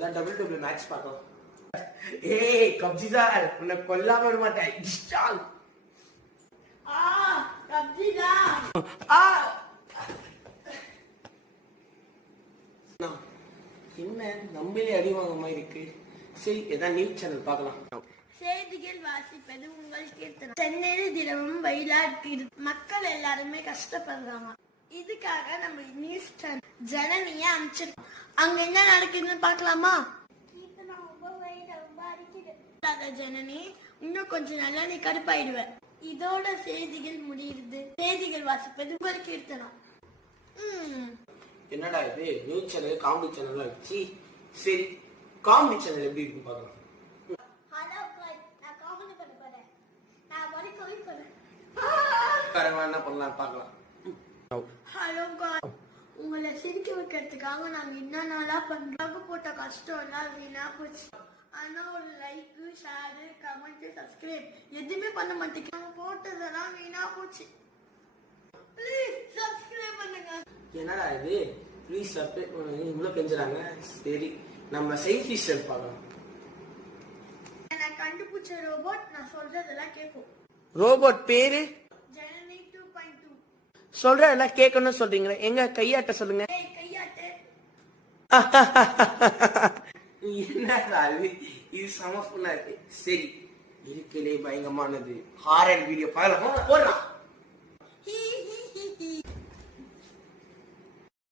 அதான் WWE match பார்க்கலாம். ஏய் கப்ஜிதார், உன்னை கொல்லாம விட மாட்டேன். டிஸ்டால் கப்ஜிதார் என்ன நம்மளே அடி வாங்க மாதிரி இருக்கு. சரி ஏதாவது நியூஸ் சேனல் பார்க்கலாம். செய்திகள் வாசிப்பது உங்கள் கீர்த்தனம். சென்னையில் தினமும் வெயிலாட்டு மக்கள் எல்லாருமே கஷ்டப்படுறாங்க. இதுக்காக நம்ம நியூஸ் சேனல் ஜனனிய அனுப்பிச்சிருக்கோம். அங்க என்ன நடக்குதுன்னு பார்க்கலாமா? ஜனனி இன்னும் கொஞ்சம் நல்லா நீ கடுப்பாயிடுவ. இதோட செய்திகள் முடியுது. செய்திகள் வாசிப்பது உங்கள் கீர்த்தனம். என்னடா இது நியூஸ் சேனல் காமெடி சேனல் வச்சு. சரி காமெடி சேனல் எப்படி இருக்கு பார்க்கலாம். என்ன பண்ணலாம் பார்க்கலாம். ஹலோ காட், உங்களை சிரிக்க வைக்கிறதுக்காக நாங்க என்னென்னலா பண்றாங்க. போட்ட கஷ்டம் எல்லாம் வீணா போச்சு. ஆனா ஒரு லைக், ஷேர், கமெண்ட், சப்ஸ்கிரைப் எதுவுமே பண்ண மாட்டேங்க. நாங்க போட்டதெல்லாம் வீணா போச்சு. ப்ளீஸ் சப்ஸ்கிரைப் பண்ணுங்க. என்னடா இது ப்ளீஸ் சப்ஸ்கிரைப் பண்ணுங்க இவ்வளவு கெஞ்சுறாங்க. சரி நம்ம சயின்டிஸ்ட் பார்க்கலாம். நான் கண்டுபிடிச்ச ரோபோட் நான் சொல்றதெல்லாம் கேட்கும். ரோபோட் பேரு ஜனனி 2.2. சொல்ற எல்லாம் கேட்கணும்னு சொல்றீங்களா? எங்க கையாட்ட சொல்லுங்க. கையாட்டு. என்னடா இது சமஃபுல்லா இருக்கு. சரி இருக்கலே பயங்கரமானது ஹாரர் வீடியோ பார்க்கலாம் போடலாம்.